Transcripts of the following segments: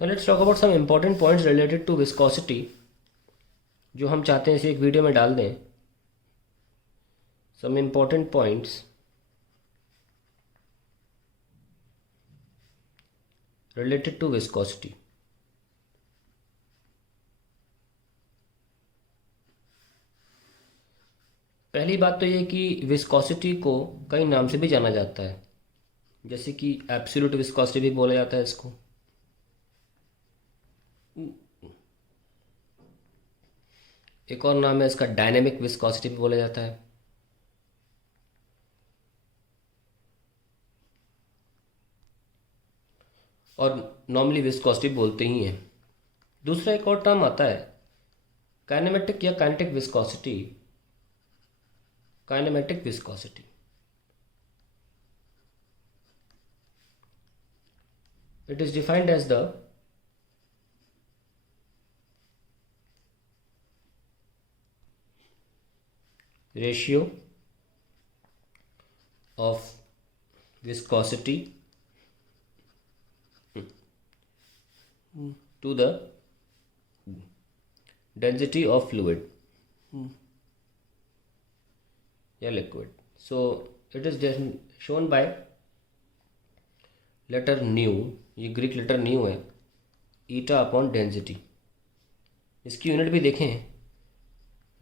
Now let's talk about some important points related to viscosity जो हम चाहते हैं इसे एक वीडियो में डाल दें. Some important points related to viscosity. पहली बात तो ये कि विस्कोसिटी को कई नाम से भी जाना जाता है, जैसे कि एब्सोल्यूट विस्कोसिटी भी बोला जाता है इसको. एक और नाम है इसका डायनेमिक विस्कोसिटी भी बोला जाता है. और नॉर्मली विस्कोसिटी बोलते ही हैं. दूसरा एक और टर्म आता है काइनेमेटिक या kinetic viscosity. Kinematic viscosity it is defined as the ratio of viscosity to the density of fluid या liquid. So it is shown by letter nu. ये ग्रीक लेटर न्यू है. Eta upon density. इसकी unit भी देखें,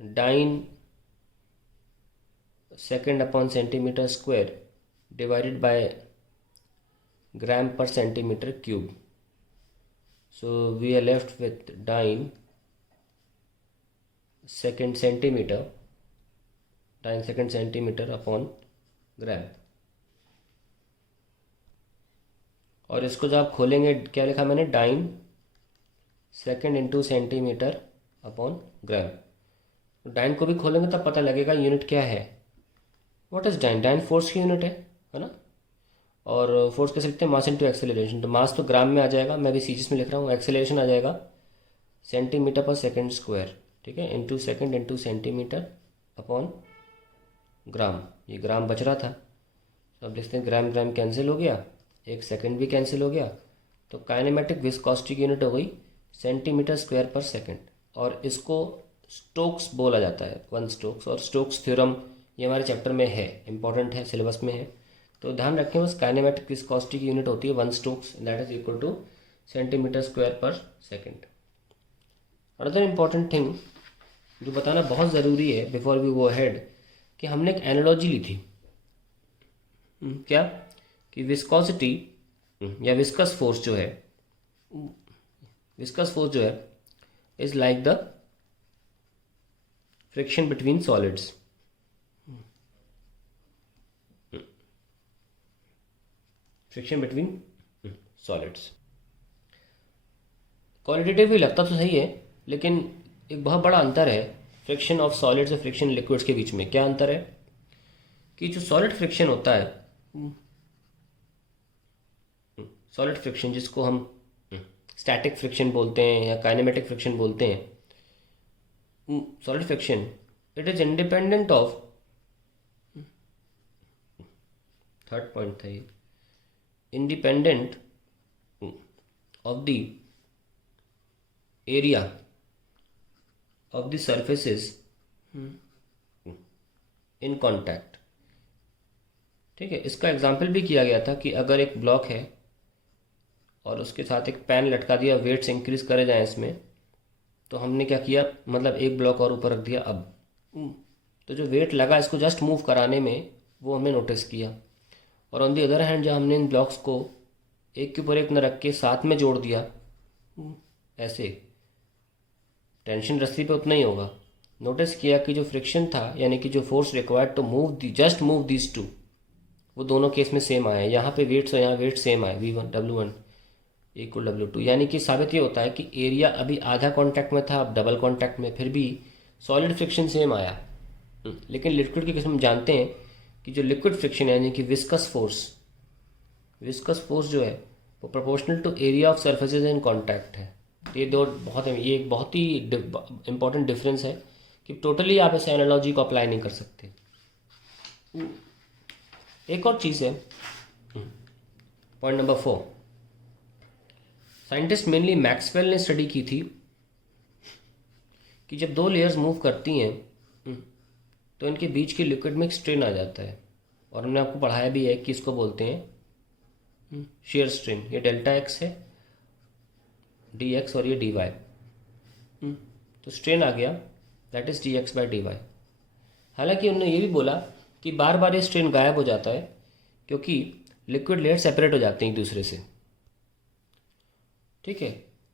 dyne second upon centimetre square divided by gram per centimetre cube. So we are left with dyne second centimetre upon gram. और इसको जब आप खोलेंगे, क्या लिखा मैंने, dyne second into centimetre upon gram. तो डाइन को भी खोलेंगे तब पता लगेगा यूनिट क्या है. What is dyne? Dyne force की यूनिट है ना. और फोर्स कैसे लिखते हैं? Mass into acceleration. तो मास तो ग्राम में आ जाएगा, मैं भी सीजीएस में लिख रहा हूँ. एक्सेलरेशन आ जाएगा सेंटीमीटर पर सेकेंड स्क्वायर, ठीक है, into second into centimetre upon ग्राम. ये ग्राम बच रहा था, तो अब देखते हैं ग्राम ग्राम कैंसिल हो गया, एक सेकंड भी कैंसिल हो गया. तो काइनेमेटिक विस्कोसिटी की यूनिट हो गई सेंटीमीटर स्क्वायर पर सेकंड. और इसको स्टोक्स बोला जाता है, वन स्टोक्स. और स्टोक्स थ्योरम ये हमारे चैप्टर में है, इंपॉर्टेंट है, सिलेबस में है. तो ध्यान रखें, बस काइनेमेटिक विस्कोसिटी की यूनिट होती है one Stokes, that is equal two centimetre square पर सेकंड. अनदर इम्पॉर्टेंट थिंग जो बताना बहुत ज़रूरी है बिफोर वी गो अहेड, कि हमने एक एनालॉजी ली थी. क्या? कि विस्कोसिटी या विस्कस फोर्स जो है is like the friction between solids. Friction between solids. Qualitatively लगता तो सही है, लेकिन एक बहुत बड़ा अंतर है फ्रिक्शन ऑफ सॉलिड्स और फ्रिक्शन लिक्विड्स के बीच में. क्या अंतर है? कि जो सॉलिड फ्रिक्शन होता है, सॉलिड फ्रिक्शन जिसको हम स्टैटिक फ्रिक्शन बोलते हैं या काइनेमेटिक फ्रिक्शन बोलते हैं, solid friction it is independent of, third point था ये, independent of the area of the surfaces in contact. ठीक है, इसका एग्जाम्पल भी किया गया था कि अगर एक ब्लॉक है और उसके साथ एक पैन लटका दिया, वेट्स इंक्रीज करे जाएं इसमें, तो हमने क्या किया, मतलब एक ब्लॉक और ऊपर रख दिया. अब तो जो वेट लगा इसको जस्ट मूव कराने में, वो हमने नोटिस किया. और ऑन दी अदर हैंड जब हमने इन ब्लॉक्स को एक के ऊपर एक न रख के साथ में जोड़ दिया, ऐसे टेंशन रस्सी पे उतना ही होगा. नोटिस किया कि जो फ्रिक्शन था, यानी कि जो force required to move just move these two, वो दोनों केस में सेम आया. यहाँ पे वेट्स और यहाँ वेट सेम आए, V1 W1 इक्वल W2. यानी कि साबित ये होता है कि एरिया अभी आधा कांटेक्ट में था, अब डबल कांटेक्ट में, फिर भी सॉलिड फ्रिक्शन सेम आया. लेकिन लिक्विड की केस में जानते हैं कि जो लिक्विड फ्रिक्शन है, यानी कि विस्कस फोर्स जो है वो proportional to area of surfaces in contact है. ये एक बहुत ही इंपॉर्टेंट डिफरेंस है कि टोटली आप इस एनालॉजी को अप्लाई नहीं कर सकते. एक और चीज़ है, point number 4, scientist mainly Maxwell ने स्टडी की थी कि जब दो लेयर्स मूव करती हैं तो इनके बीच के लिक्विड में एक स्ट्रेन आ जाता है, और हमने आपको पढ़ाया भी है कि इसको बोलते हैं शेयर स्ट्रेन। ये डेल्टा एक्स है, डी एक्स, और ये डी वाई। तो स्ट्रेन आ गया, that is D X by D Y. हालांकि उन्होंने ये भी बोला कि बार बार ये स्ट्रेन गायब हो जाता है क्योंकि लिक्विड लेयर सेपरेट हो जाते हैं एक दूसरे से। ठीक है,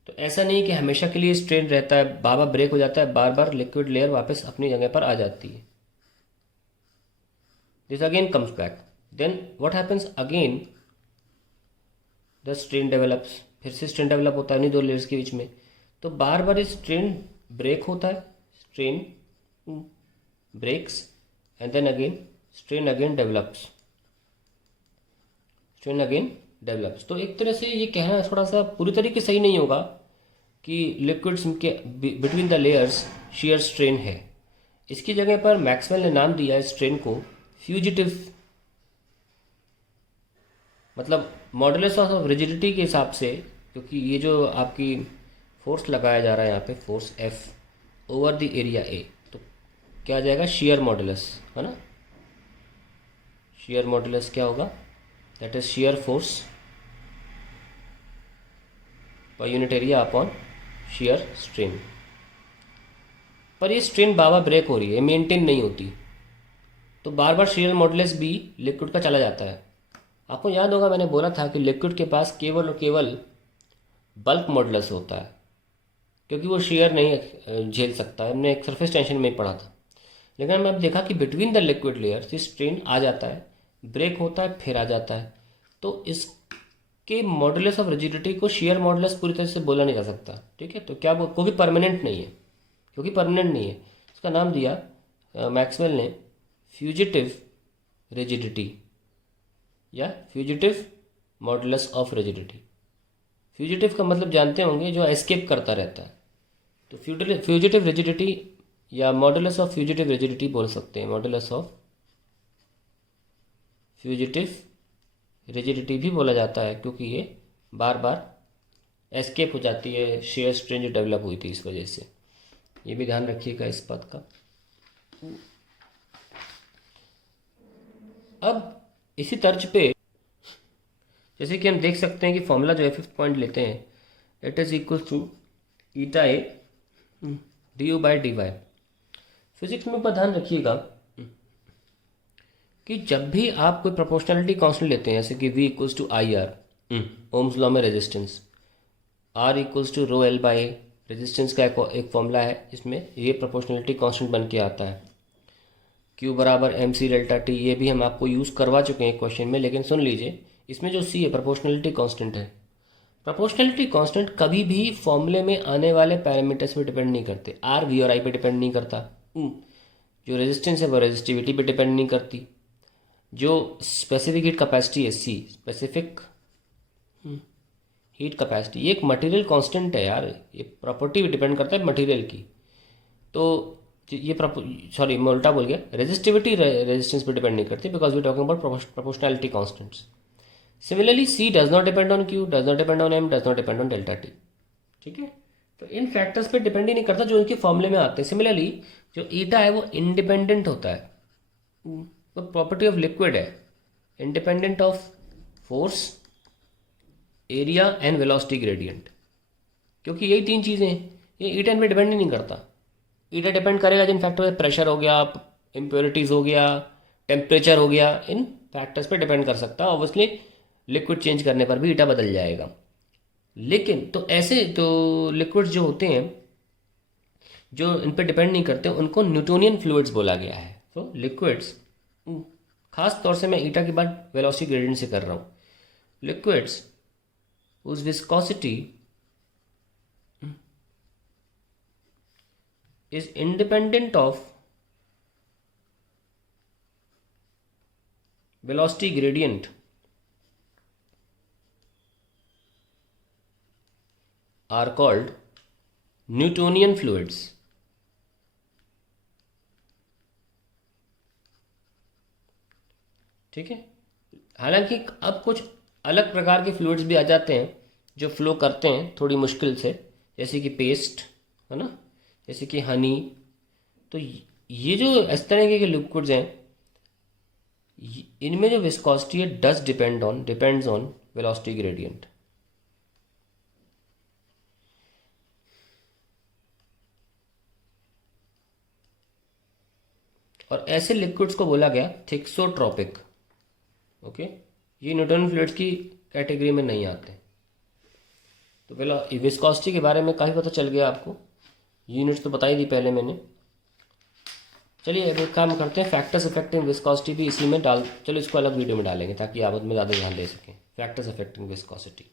तो ऐसा नहीं कि हमेशा के लिए स्ट्रेन रहता है, बार बार ब्रेक हो जाता है, बार बार लिक्विड लेयर वापस अपनी जगह पर आ जाती है। This again comes back, then what happens again, the strain develops, फिर से स्ट्रेन डेवलप होता है नहीं दो लेयर्स के बीच में। तो बार बार ये स्ट्रेन ब्रेक होता है, strain breaks, and then again strain again develops, strain again develops. तो एक तरह से ये कहना थोड़ा सा पूरी तरीके सही नहीं होगा कि लिक्विड्स के between the layers shear strain है। इसकी जगह पर मैक्सवेल ने नाम दिया है स्ट्रेन को फ्यूजिटिव, मतलब मॉडुलस ऑफ रिजिडिटी के हिसाब से, क्योंकि ये जो आपकी फोर्स लगाया जा रहा है यहाँ पे, force F over the area A, तो क्या आ जाएगा, शियर मॉडुलस, है ना। शियर मॉडुलस क्या होगा, that is shear force per unit area upon shear strain. पर ये स्ट्रेन बार बार ब्रेक हो रही है, मेंटेन नहीं होती, तो बार बार शियर मॉडुलस भी लिक्विड का चला जाता है। आपको याद होगा मैंने बोला था कि लिक्विड के पास केवल और केवल बल्क मॉडुलस होता है, क्योंकि वो शियर नहीं झेल सकता है। हमने एक सरफेस टेंशन में ही पढ़ा था। लेकिन हमने अब देखा कि between the liquid layers strain आ जाता है, ब्रेक होता है, फिर आ जाता है। तो इसके मॉडुलस ऑफ रिजिडिटी को शियर मॉडुलस पूरी तरह से बोला नहीं जा सकता। ठीक है, तो क्या वो कोई भी परमानेंट नहीं है, क्योंकि परमानेंट नहीं है, इसका नाम दिया मैक्सवेल ने फ्यूजिटिव रिजिडिटी या fugitive modulus of rigidity. Fugitive का मतलब जानते होंगे, जो एस्केप करता रहता है। तो फ्यूजिटिव रिजिडिटी या मॉडुलस ऑफ फ्यूजिटिव रिजिडिटी बोल सकते हैं, मॉडुलस ऑफ फ्यूजिटिव रिजिडिटी भी बोला जाता है, क्योंकि ये बार बार एस्केप हो जाती है, शेयर स्ट्रेन जो डेवलप हुई थी इस वजह से। ये भी ध्यान रखिएगा इस बात का। अब इसी तर्ज पे जैसे कि हम देख सकते हैं कि फॉर्मूला जो है, फिफ्थ पॉइंट लेते हैं, it is equal to eta A D U by D Y. Physics में ऊपर ध्यान रखिएगा कि जब भी आप कोई प्रोपोर्शनलिटी कांस्टेंट लेते हैं, जैसे कि V equals to I R, Ohm's law में resistance, R equals to rho L by resistance का एक फॉर्मूला है, इसमें ये प्रोपोर्शनलिटी कांस्टेंट बन के आता है। Q बराबर एम सी डेल्टा टी, ये भी हम आपको यूज़ करवा चुके हैं क्वेश्चन में, लेकिन सुन लीजिए, इसमें जो C है प्रोपोर्शनलिटी कांस्टेंट है। प्रोपोर्शनलिटी कांस्टेंट कभी भी फॉर्मूले में आने वाले पैरामीटर्स पे डिपेंड नहीं करते। R V और I पे डिपेंड नहीं करता। जो रेजिस्टेंस है वो रेजिस्टिविटी पे डिपेंड नहीं करती। जो स्पेसिफिक हीट कैपेसिटी है C, स्पेसिफिक हीट कैपेसिटी, ये एक मटेरियल कांस्टेंट है यार, ये प्रॉपर्टी भी डिपेंड करता है मटेरियल की। तो ये सॉरी मैं उल्टा बोल गया, रेजिस्टिविटी रेजिस्टेंस पे डिपेंड नहीं करती, because we talking about proportionality constants. Similarly C does not depend on Q, does not depend on M, does not depend on delta T। ठीक है, तो इन फैक्टर्स पे डिपेंड ही नहीं करता जो इनके फॉर्मूले में आते हैं। सिमिलरली जो ईटा है वो इंडिपेंडेंट होता है, तो प्रॉपर्टी ऑफ लिक्विड है, independent of force, area and velocity gradient, क्योंकि यही तीन चीज़ें हैं। ये ईटा इन पे डिपेंड ही नहीं करता। ईटा डिपेंड करेगा जिन फैक्टर पे, प्रेशर हो गया, इम्प्योरिटीज़ हो गया, टेम्परेचर हो गया, इन फैक्टर्स पे डिपेंड कर सकता है। ऑब्वियसली लिक्विड चेंज करने पर भी ईटा बदल जाएगा। लेकिन तो ऐसे तो लिक्विड्स जो होते हैं जो इन पर डिपेंड नहीं करते, उनको न्यूटोनियन फ्लूइड्स बोला गया है। तो लिक्विड्स, खास तौर से मैं ईटा की बात वेलोसिटी ग्रेडियंट से कर रहा हूँ, liquids whose viscosity is independent of velocity gradient are called Newtonian fluids. ठीक है, हालांकि अब कुछ अलग प्रकार के फ्लूइड्स भी आ जाते हैं जो फ्लो करते हैं थोड़ी मुश्किल से, जैसे कि पेस्ट है ना, जैसे कि हनी। तो ये जो इस तरह के लिक्विड्स हैं, इनमें जो विस्कोसिटी है does depends on velocity gradient. और ऐसे लिक्विड्स को बोला गया थिक्सोट्रोपिक। ओके, ये न्यूटन फ्लूइड्स की कैटेगरी में नहीं आते। तो पहले विस्कोसिटी के बारे में काफ़ी पता चल गया आपको, यूनिट्स तो बता ही दी पहले मैंने। चलिए अब एक काम करते हैं, फैक्टर्स अफेक्टिंग विस्कोसिटी भी इसी में डाल, चलो इसको अलग वीडियो में डालेंगे ताकि आप उसमें ज़्यादा ध्यान दे सकें। Factors affecting viscosity.